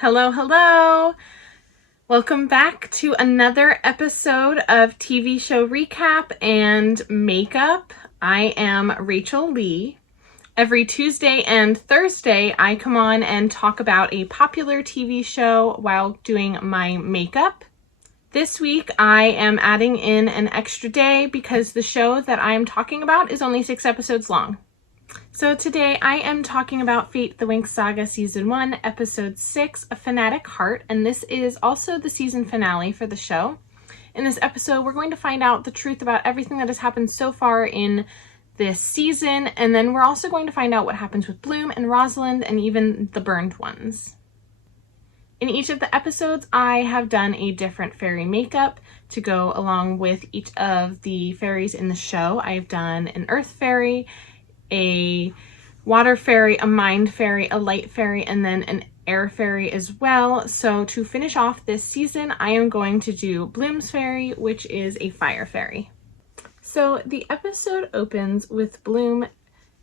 Hello, hello! Welcome back to another episode of TV show recap and makeup. I am Rachael Lee. Every Tuesday and Thursday, I come on and talk about a popular TV show while doing my makeup. This week, I am adding in an extra day because the show that I am talking about is only 6 episodes long. So today I am talking about Fate the Winx Saga Season 1, Episode 6, A Fanatic Heart, and this is also the season finale for the show. In this episode, we're going to find out the truth about everything that has happened so far in this season, and then we're also going to find out what happens with Bloom and Rosalind and even the burned ones. In each of the episodes, I have done a different fairy makeup to go along with each of the fairies in the show. I've done an earth fairy, a water fairy, a mind fairy, a light fairy, and then an air fairy as well. So to finish off this season, I am going to do Bloom's fairy, which is a fire fairy. So the episode opens with Bloom,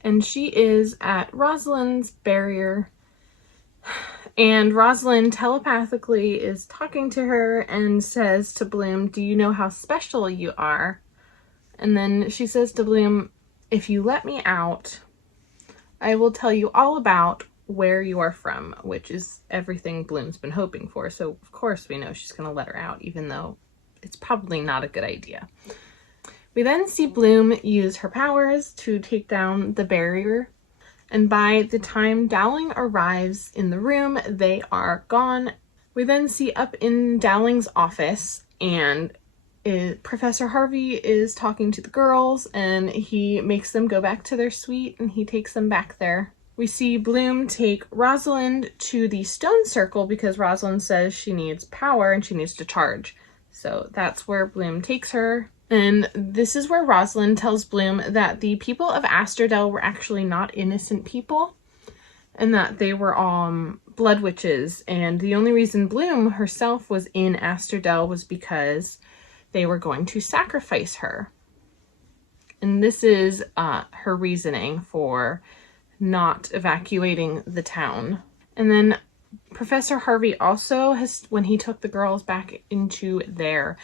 and she is at Rosalind's barrier, and Rosalind telepathically is talking to her and says to Bloom, "Do you know how special you are?" And then she says to Bloom, "If you let me out, I will tell you all about where you are from," which is everything Bloom's been hoping for. So of course we know she's going to let her out, even though it's probably not a good idea. We then see Bloom use her powers to take down the barrier. And by the time Dowling arrives in the room, they are gone. We then see up in Dowling's office, and Professor Harvey is talking to the girls, and he makes them go back to their suite, and he takes them back there. We see Bloom take Rosalind to the stone circle because Rosalind says she needs power and she needs to charge. So that's where Bloom takes her. And this is where Rosalind tells Bloom that the people of Asterdell were actually not innocent people, and that they were all blood witches. And the only reason Bloom herself was in Asterdell was because they were going to sacrifice her. And this is her reasoning for not evacuating the town. And then Professor Harvey also has, when he took the girls back into their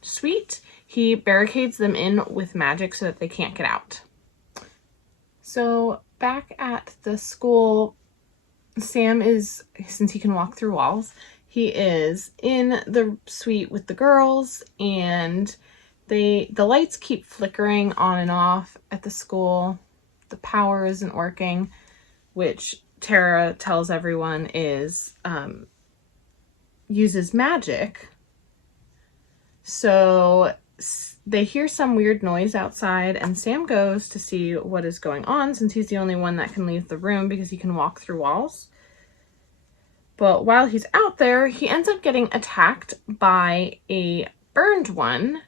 suite, he barricades them in with magic so that they can't get out. So back at the school, Sam is, since he can walk through walls, he is in the suite with the girls, and the lights keep flickering on and off at the school. The power isn't working, which Tara tells everyone is uses magic. So they hear some weird noise outside, and Sam goes to see what is going on, since he's the only one that can leave the room because he can walk through walls. But while he's out there, he ends up getting attacked by a burned one,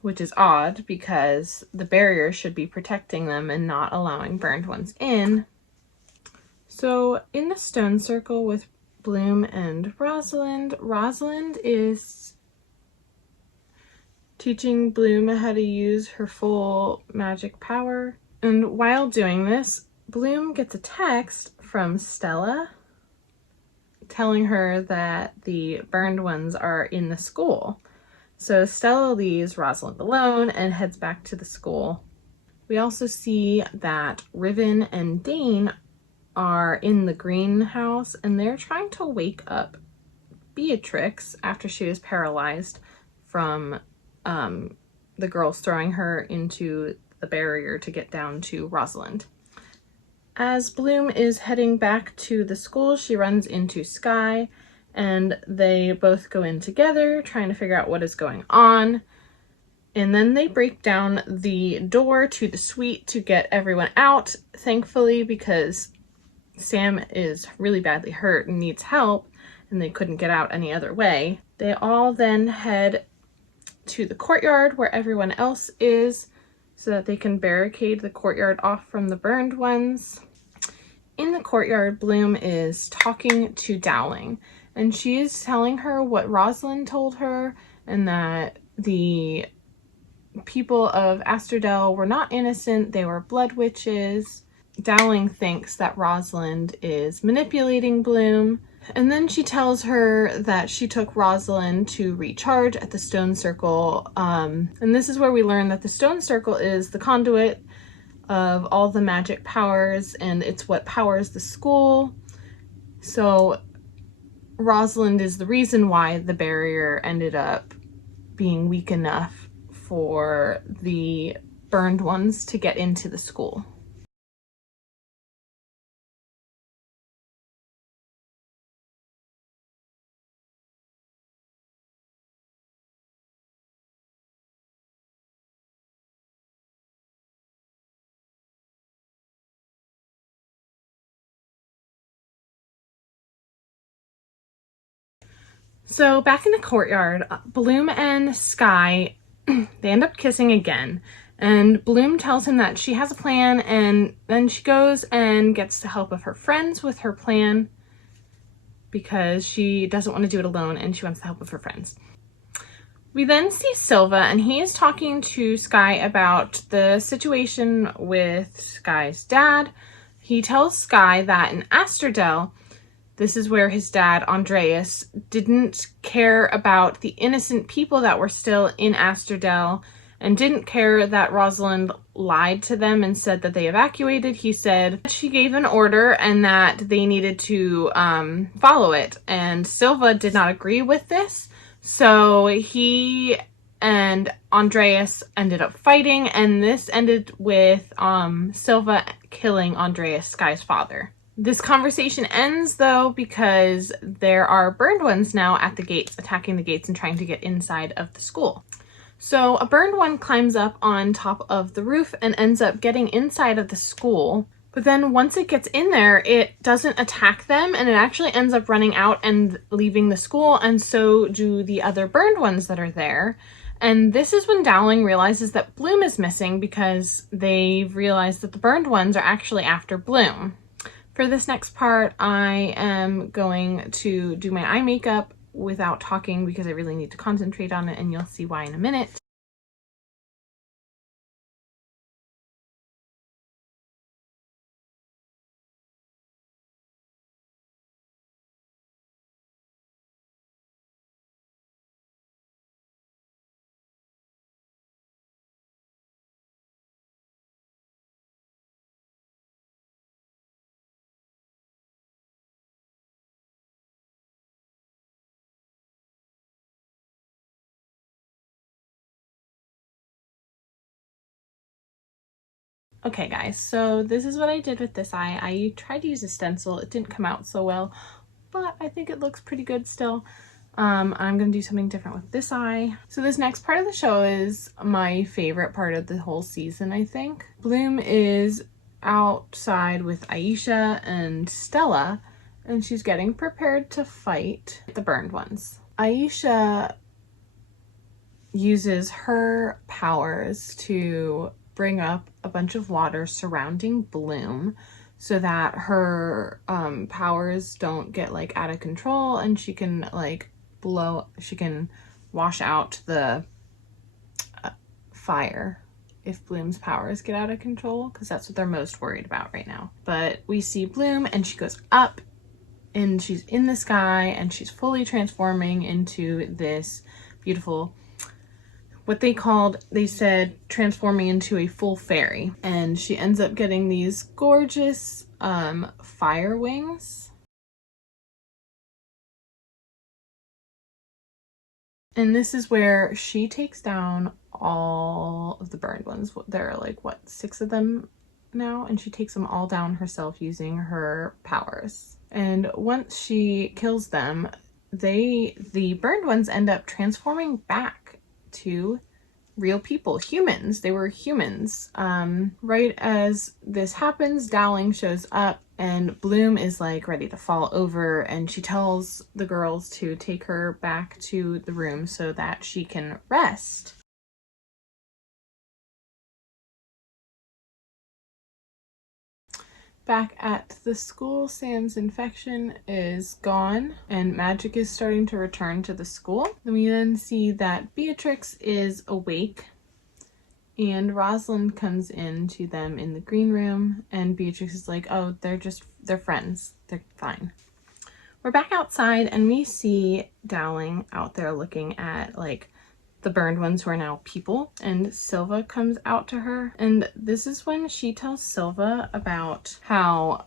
which is odd because the barrier should be protecting them and not allowing burned ones in. So in the stone circle with Bloom and Rosalind, Rosalind is teaching Bloom how to use her full magic power. And while doing this, Bloom gets a text from Stella telling her that the burned ones are in the school. So Stella leaves Rosalind alone and heads back to the school. We also see that Riven and Dane are in the greenhouse, and they're trying to wake up Beatrix after she was paralyzed from the girls throwing her into the barrier to get down to Rosalind. As Bloom is heading back to the school, she runs into Sky, and they both go in together, trying to figure out what is going on. And then they break down the door to the suite to get everyone out, thankfully, because Sam is really badly hurt and needs help, and they couldn't get out any other way. They all then head to the courtyard where everyone else is, so that they can barricade the courtyard off from the burned ones. In the courtyard, Bloom is talking to Dowling, and she is telling her what Rosalind told her, and that the people of Asterdell were not innocent, they were blood witches. Dowling thinks that Rosalind is manipulating Bloom, And then she tells her that she took Rosalind to recharge at the stone circle. And this is where we learn that the stone circle is the conduit of all the magic powers, and it's what powers the school. So Rosalind is the reason why the barrier ended up being weak enough for the burned ones to get into the school. So back in the courtyard, Bloom and Sky, they end up kissing again. And Bloom tells him that she has a plan, and then she goes and gets the help of her friends with her plan because she doesn't want to do it alone and she wants the help of her friends. We then see Silva, and he is talking to Sky about the situation with Sky's dad. He tells Sky that in Asterdell, this is where his dad, Andreas, didn't care about the innocent people that were still in Asterdell and didn't care that Rosalind lied to them and said that they evacuated. He said she gave an order and that they needed to follow it. And Silva did not agree with this. So he and Andreas ended up fighting, and this ended with Silva killing Andreas, Sky's father. This conversation ends, though, because there are burned ones now at the gates, attacking the gates and trying to get inside of the school. So a burned one climbs up on top of the roof and ends up getting inside of the school. But then once it gets in there, it doesn't attack them, and it actually ends up running out and leaving the school, and so do the other burned ones that are there. And this is when Dowling realizes that Bloom is missing because they've realized that the burned ones are actually after Bloom. For this next part, I am going to do my eye makeup without talking because I really need to concentrate on it, and you'll see why in a minute. Okay guys, so this is what I did with this eye. I tried to use a stencil. It didn't come out so well, but I think it looks pretty good still. I'm gonna do something different with this eye. So this next part of the show is my favorite part of the whole season, I think. Bloom is outside with Aisha and Stella, and she's getting prepared to fight the burned ones. Aisha uses her powers to bring up a bunch of water surrounding Bloom so that her powers don't get like out of control, and she can like she can wash out the fire if Bloom's powers get out of control, because that's what they're most worried about right now. But we see Bloom, and she goes up and she's in the sky, and she's fully transforming into this beautiful, what they said transforming into a full fairy. And she ends up getting these gorgeous fire wings. And this is where she takes down all of the burned ones. There are like, what, 6 of them now? And she takes them all down herself using her powers. And once she kills them, the burned ones end up transforming back to real people, humans. They were humans. Right as this happens, Dowling shows up, and Bloom is like ready to fall over, and she tells the girls to take her back to the room so that she can rest. Back at the school, Sam's infection is gone and magic is starting to return to the school. And we then see that Beatrix is awake, and Rosalind comes in to them in the green room, and Beatrix is like, oh, they're friends. They're fine. We're back outside and we see Dowling out there looking at like the burned ones who are now people, and Silva comes out to her, and this is when she tells Silva about how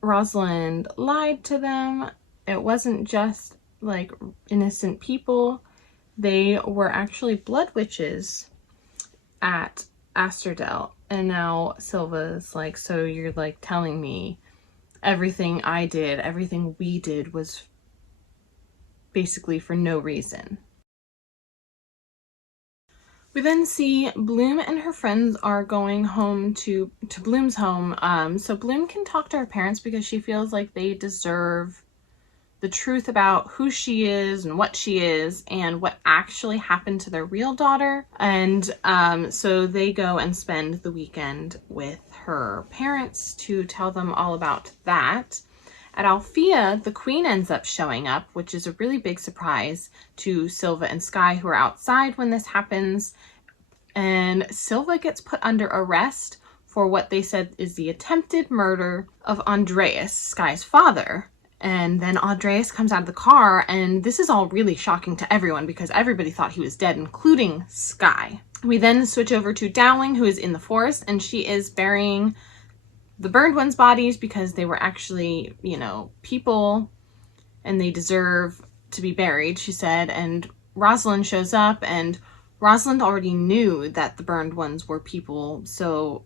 Rosalind lied to them. It wasn't just like innocent people. They were actually blood witches at Asterdale. And now Silva's like, so you're like telling me everything I did, everything we did was basically for no reason. We then see Bloom and her friends are going home to Bloom's home. So Bloom can talk to her parents because she feels like they deserve the truth about who she is and what she is and what actually happened to their real daughter. And so they go and spend the weekend with her parents to tell them all about that. At Althea, the queen ends up showing up, which is a really big surprise to Silva and Sky, who are outside when this happens. And Silva gets put under arrest for what they said is the attempted murder of Andreas, Sky's father. And then Andreas comes out of the car, and this is all really shocking to everyone because everybody thought he was dead, including Sky. We then switch over to Dowling, who is in the forest, and she is burying the burned ones' bodies because they were actually, you know, people and they deserve to be buried, she said. And Rosalind shows up, and Rosalind already knew that the burned ones were people. So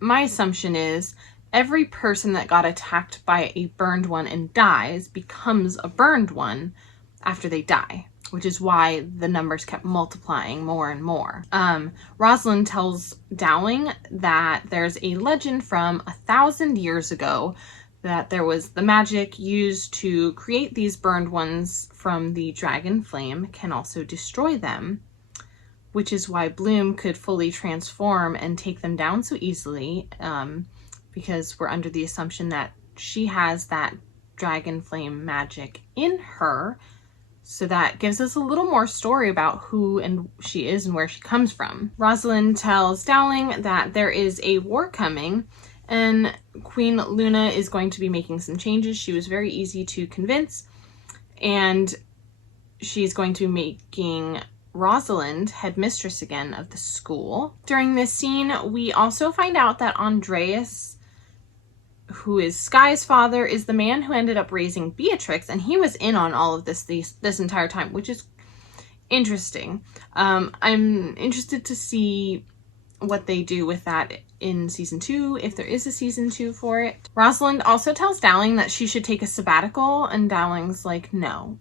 my assumption is every person that got attacked by a burned one and dies becomes a burned one after they die, which is why the numbers kept multiplying more and more. Rosalind tells Dowling that there's a legend from 1,000 years ago that there was the magic used to create these burned ones from the dragon flame can also destroy them, which is why Bloom could fully transform and take them down so easily, because we're under the assumption that she has that dragon flame magic in her. So that gives us a little more story about who and she is and where she comes from. Rosalind tells Dowling that there is a war coming and Queen Luna is going to be making some changes. She was very easy to convince, and she's going to be making Rosalind headmistress again of the school. During this scene, we also find out that Andreas, who is Sky's father, is the man who ended up raising Beatrix, and he was in on all of this entire time, which is interesting. I'm interested to see what they do with that in season 2, if there is a season 2 for it. Rosalind also tells Dowling that she should take a sabbatical, and Dowling's like, no.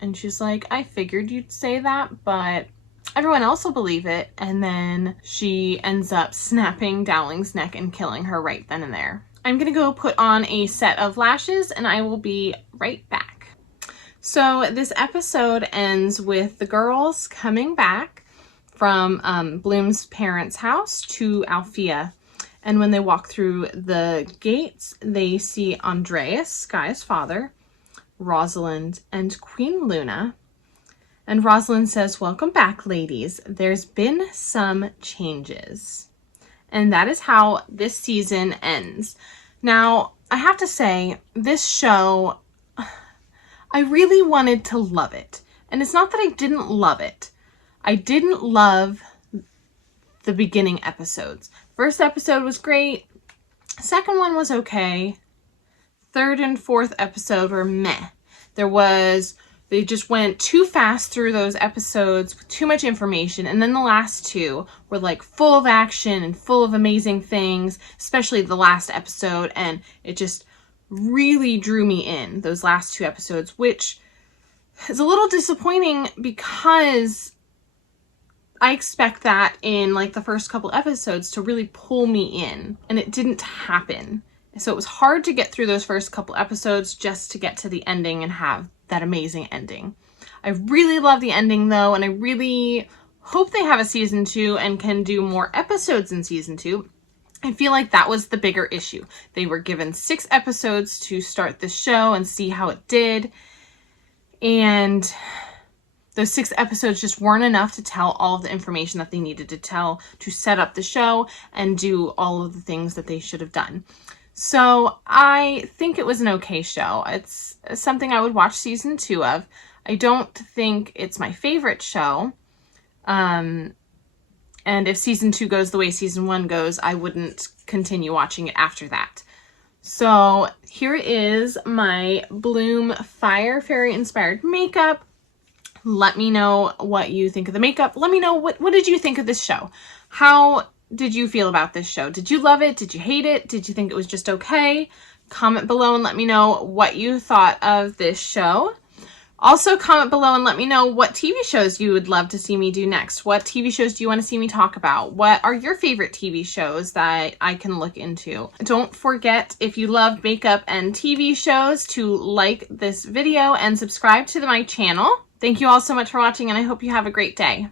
And she's like, I figured you'd say that, but everyone else will believe it. And then she ends up snapping Dowling's neck and killing her right then and there. I'm gonna go put on a set of lashes and I will be right back. So this episode ends with the girls coming back from Bloom's parents' house to Althea. And when they walk through the gates, they see Andreas, Sky's father, Rosalind, and Queen Luna. And Rosalind says, welcome back, ladies. There's been some changes. And that is how this season ends. Now, I have to say, this show, I really wanted to love it. And it's not that I didn't love it. I didn't love the beginning episodes. First episode was great. Second one was okay. Third and fourth episode were meh. They just went too fast through those episodes with too much information. And then the last two were like full of action and full of amazing things, especially the last episode. And it just really drew me in, those last two episodes, which is a little disappointing because I expect that in like the first couple episodes to really pull me in, and it didn't happen. So it was hard to get through those first couple episodes just to get to the ending and have that amazing ending. I really love the ending though, and I really hope they have a season 2 and can do more episodes in season 2. I feel like that was the bigger issue. They were given 6 episodes to start the show and see how it did, and those 6 episodes just weren't enough to tell all of the information that they needed to tell to set up the show and do all of the things that they should have done. So I think it was an okay show. It's something I would watch season 2 of. I don't think it's my favorite show. And if season 2 goes the way season 1 goes, I wouldn't continue watching it after that. So here is my Bloom Fire Fairy inspired makeup. Let me know what you think of the makeup. Let me know what did you think of this show? How did you feel about this show? Did you love it? Did you hate it? Did you think it was just okay? Comment below and let me know what you thought of this show. Also, comment below and let me know what TV shows you would love to see me do next. What TV shows do you want to see me talk about? What are your favorite TV shows that I can look into? Don't forget, if you love makeup and TV shows, to like this video and subscribe to my channel. Thank you all so much for watching, and I hope you have a great day.